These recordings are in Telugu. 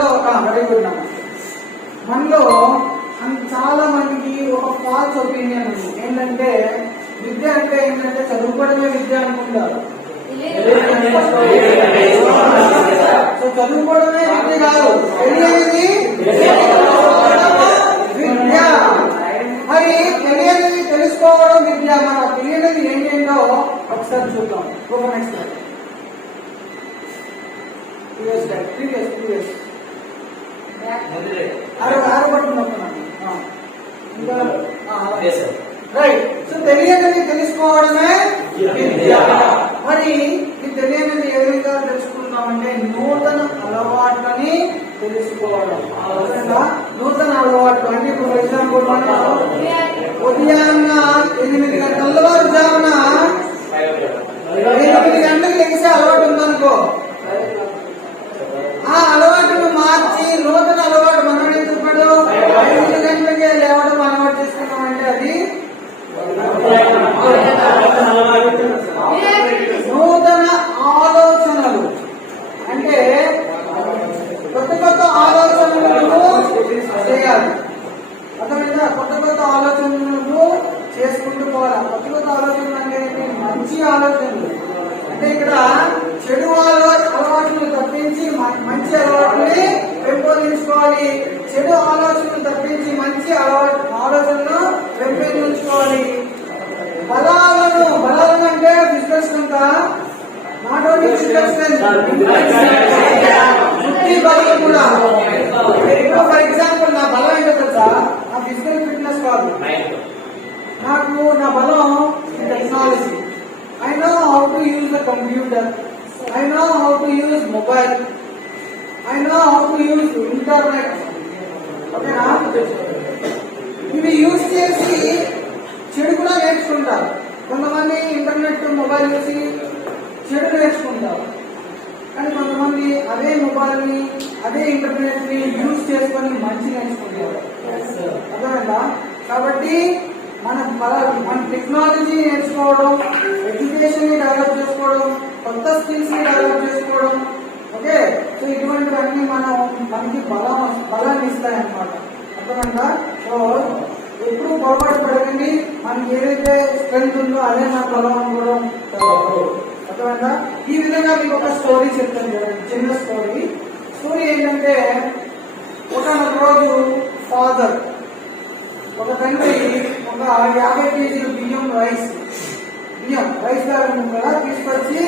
మనలో మనలో చాలా మందికి ఒక ఫాల్స్ ఒపీనియన్ ఉంది. ఏంటంటే విద్య అంటే ఏంటంటే చదువుకోవడమే విద్య అనుకుంటారు. చదువుకోవడమే విద్య కాదు, తెలియనిది విద్య. మరి తెలియనిది తెలుసుకోవడం విద్య. మన తెలియనిది ఏంటో ఒకసారి చూద్దాం. ఒక నెక్స్ట్ రైట్. సో తెలియనిది తెలుసుకోవడమే విద్య. మరి ఈ తెలియనిది ఏ విధంగా తెలుసుకుంటామంటే నూతన అలవాట్లని తెలుసుకోవడం. నూతన అలవాట్లు అంటే ఇప్పుడు ఫర్ ఎగ్జాంపుల్ మనం ఉదయాన్న 8 గంటల జామున 8 గంటలకు లెగిసే అలవాటు ఉందనుకో, ఆ అలవాటును మార్చి నూతన అలవాటు మనం ఎందుకు 5 గంటలకే లేవడం అలవాటు చేసుకున్నామంటే అది నూతన ఆలోచనలు. అంటే కొత్త కొత్త ఆలోచనలను చేయాలి. అర్థమైందా? కొత్త ఆలోచనలను చేసుకుంటూ పోవాలి. కొత్త ఆలోచనలు అంటే మంచి ఆలోచనలు. అంటే ఇక్కడ చెడు అలవాట్లను తప్పించి మంచి అలవాటుని పెంపొందించుకోవాలి. చెడు ఆలోచనలు తప్పించి మంచి ఆలోచనలు పెంపొందించుకోవాలి. బలాలను అంటే బిజినెస్ అంతా నాట్ ఓన్లీ బిజినెస్ బుద్ధి బలం కూడా. ఫర్ ఎగ్జాంపుల్ నా బలం ఏంటో తెలుసా? నా ఫిజికల్ ఫిట్నెస్ కాదు, నాకు నా బలం technology. I know how to use the computer. I know how to use mobile. I know how to use internet. ఓకేనా? ఇవి యూజ్ చేసి చెడు కూడా నేర్చుకుంటారు. కొంతమంది ఇంటర్నెట్ మొబైల్ చూసి చెడు నేర్చుకుంటారు. కానీ కొంతమంది అదే మొబైల్ ని అదే ఇంటర్నెట్ ని యూజ్ చేసుకొని మంచి నేర్చుకుంటారు. అర్థమైందా? కాబట్టి మన టెక్నాలజీ నేర్చుకోవడం, ఎడ్యుకేషన్ ని డెవలప్ చేసుకోవడం, కొత్త స్కిల్స్ ని డెవలప్ చేసుకోవడం. ఓకే, సో ఇటువంటివన్నీ మనకి బలాన్ని ఇస్తాయన్నమాట. అర్థమైందా? సో ఎప్పుడు పొరపాటు పడకండి. మనకి ఏదైతే స్ట్రెంత్ ఉందో అదే మన బలం అనుకోవడం. అర్థమైందా? ఈ విధంగా మీకు ఒక స్టోరీ చెప్తాను చూడండి, చిన్న స్టోరీ ఏంటంటే ఒకనొక రోజు ఫాదర్ ఒక తండ్రి ఒక 50 కేజీలు బియ్యం రైస్ కదా తీసుకొచ్చి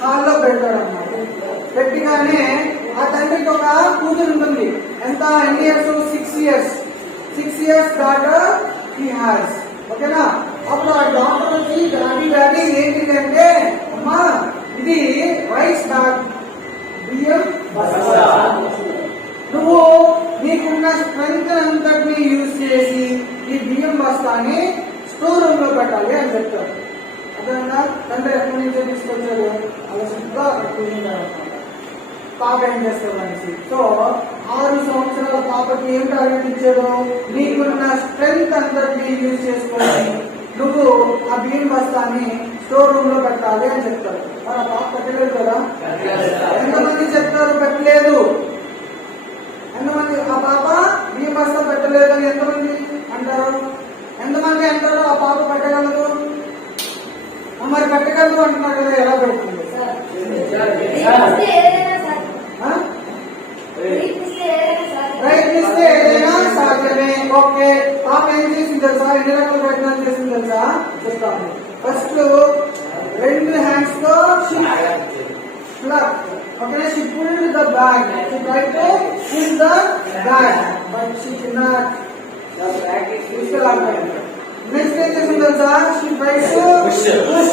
హాల్లో పెట్టాడు అన్నమాట. పెట్టిగానే ఆ తండ్రికి ఒక కూతురు ఉంటుంది. ఎన్ని years? 6 years daughter he has. ఓకేనా? అప్పుడు ఆ డాక్టర్ వచ్చి డాడీ ఏంటిదంటే, అమ్మా ఇది రైస్ బియ్యం నువ్వు నీకున్న స్ట్రెంత్ అంతటిని యూజ్ చేసి ఈ బియ్యం బస్తాని స్టోర్ రూమ్ లో పెట్టాలి అని చెప్తారు. అదేవిధంగా తండ్రి ఎక్కడి నుంచో తీసుకొచ్చాడు, అలా సింపుల్గా కూర్చుంటారు. పాప ఏం చేస్తారు అనేసి. సో 6 సంవత్సరాల పాపకి ఏం టార్గెట్ ఇచ్చారు? నీకున్న స్ట్రెంత్ అంతటిని యూజ్ చేసుకొని నువ్వు ఆ బియ్యం బస్తాని స్టోర్ రూమ్ లో పెట్టాలి అని చెప్తారు. మరి ఆ పాప పెట్టలేదు కదా? ఎంతమంది చెప్తారు పెట్టలేదు? ఎంతమంది ఆ పాప బియ్యం బస్తా పెట్టలేదని ఎంతమంది అంటారు? ఎంతమంది అంటారు ఆ పాప పెట్టగలదు? మరి పెట్టగలదు అంటున్నారు కదా, ఎలా పెడుతుంది? ప్రయత్నిస్తే ఏదైనా సాధ్యమే. ఓకే, పాప ఏం చేసింది తెలుసా? ఎన్ని రకాల ప్రయత్నాలు చేసింది తెలుసా? చెప్తాను. ఫస్ట్ 2 హ్యాండ్స్ తో okay, she pulled the bag. She tried to pull the bag, but she could not. The bag is physical. Next thing is she tried to push,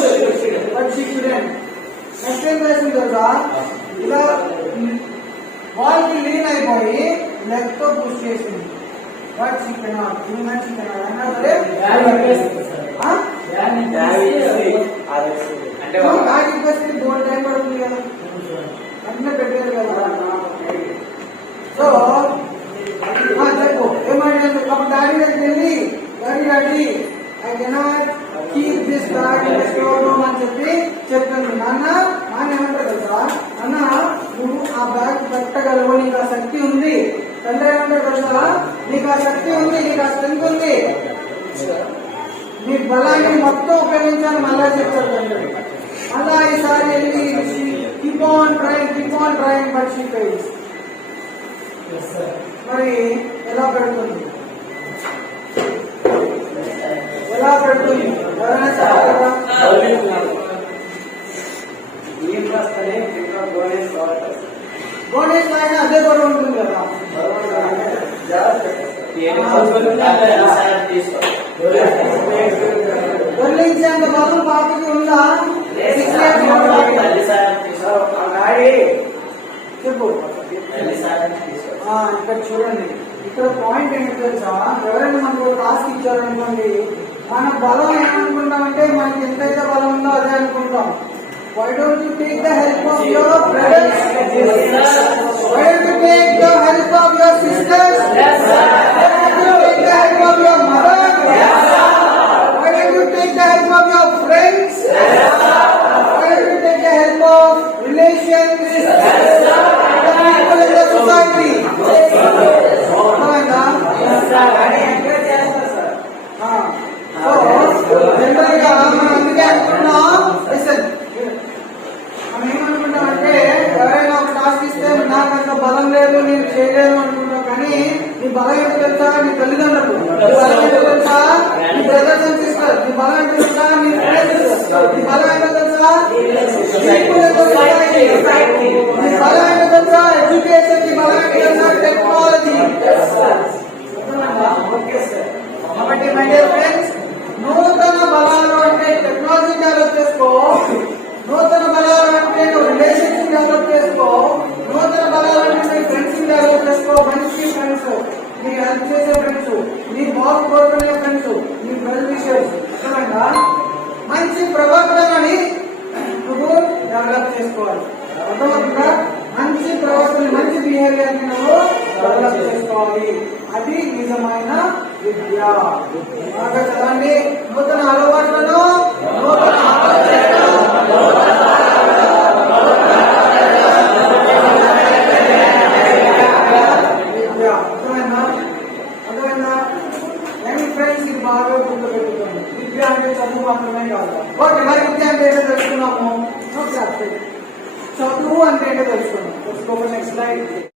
but she couldn't. Next thing is ila wall ki lean అయిపోయి leg తో push చేసింది, but she cannot. She cannot. అంటే బ్యాగ్ ఇప్పేసి బోర్డు టైం పడుతుంది కదా, అన్నీ పెట్టారు కదా. సో చెప్పు ఏమంటే అప్పుడు డాడీ దగ్గరికి వెళ్ళి daddy I cannot keep this bag in the store room అని చెప్తాను. నాన్న ఏమంటారు కదా, అన్న నువ్వు ఆ బ్యాగ్ పెట్టగలవు, నీకు ఆ శక్తి ఉంది, తెలుసా? నీకు ఆ శక్తి ఉంది, నీకు ఆ స్ట్రెంత్ ఉంది, నీ బలాన్ని మొత్తం ఉపయోగించాలని మళ్ళా చెప్తాడు తండ్రి. మళ్ళా ఈసారి వెళ్ళి keep on trying but she fails. మరి ఎలా పెడుతుంది? ఎవరైనా చెప్పగలరా? గోడేజ్ లాగా అదే బరువు ఉంటుంది కదా. దొరికించేంత బరువు పాపకి ఉందా? చెప్పు. ఇక్కడ చూడండి, ఇక్కడ పాయింట్ ఏంటి తెలుసా? ఎవరైనా మనకు టాస్క్ ఇచ్చారనుకోండి, మన బలం ఏమనుకుంటామంటే మనకి ఎంతైతే బలం ఉందో అదే అనుకుంటాం. Why don't you take the help of your brothers? Why don't you take the help of your sisters? Yes, sir. Why don't you take the help of your mother? Yes, sir. Why don't you take the help of your friends? Yes, sir. Why don't you take the help of relations? Yes, sir. The people in the society. Yes, sir. So, generally, మనం అందుకే అనుకున్నాం, listen. మనం ఏమనుకుంటామంటే ఎవరైనా ఒక టాస్క్ ఇస్తే నాకు అంత బలం లేదు, నేను చేయలేను అనుకుంటాం. కానీ నీ బలం ఏంటో తెలుసా? నీ తల్లిదండ్రులు. నీ బలం ఏంటో తెలుసా? నీ బ్రదర్స్ అండ్ సిస్టర్స్. నీ బలం ఏంటో తెలుసా? నీ ఫ్రెండ్స్. నీ బలం ఏంటో తెలుసా? నీ బలం ఏంటో తెలుసా? ఎడ్యుకేషన్. నీ బలం ఏంటో తెలుసా? టెక్నాలజీ. కాబట్టి మై డియర్ ఫ్రెండ్స్, నూతన బలాలు అంటే టెక్నాలజీ డెవలప్ చేసుకో, నూతన బలాలు అంటే రిలేషన్షిప్ డెవలప్ చేసుకో, నూతన బలాలు అంటే ఫ్రెండ్స్ డెవలప్ చేసుకో. మంచి ఫ్రెండ్స్, నీకు హెల్ప్ చేసే ఫ్రెండ్స్, నీ బాగు కోరుకునే ఫ్రెండ్స్, నీ వెల్ విషర్స్. మంచి ప్రవర్తనని నువ్వు డెవలప్ చేసుకోవాలి. అర్థమవుతుందా? మంచి ప్రవర్తన, మంచి బిహేవియర్ నువ్వు డెవలప్ చేసుకోవాలి. అది నిజమైన విద్య. బాగా చదవండి. నూతన అలవాట్లను, నూతన విద్య. అర్థమైందా? ఎనీ ఫ్రెండ్స్ ఇది బాగా గుర్తుపెట్టుకోండి. విద్య అంటే చదువు మాత్రమే కాదు. ఓకే, మరి విద్య అంటే ఏంటో తెలుసుకున్నాము. చదువు అంటే ఏంటో తెలుసుకున్నాం. Next slide.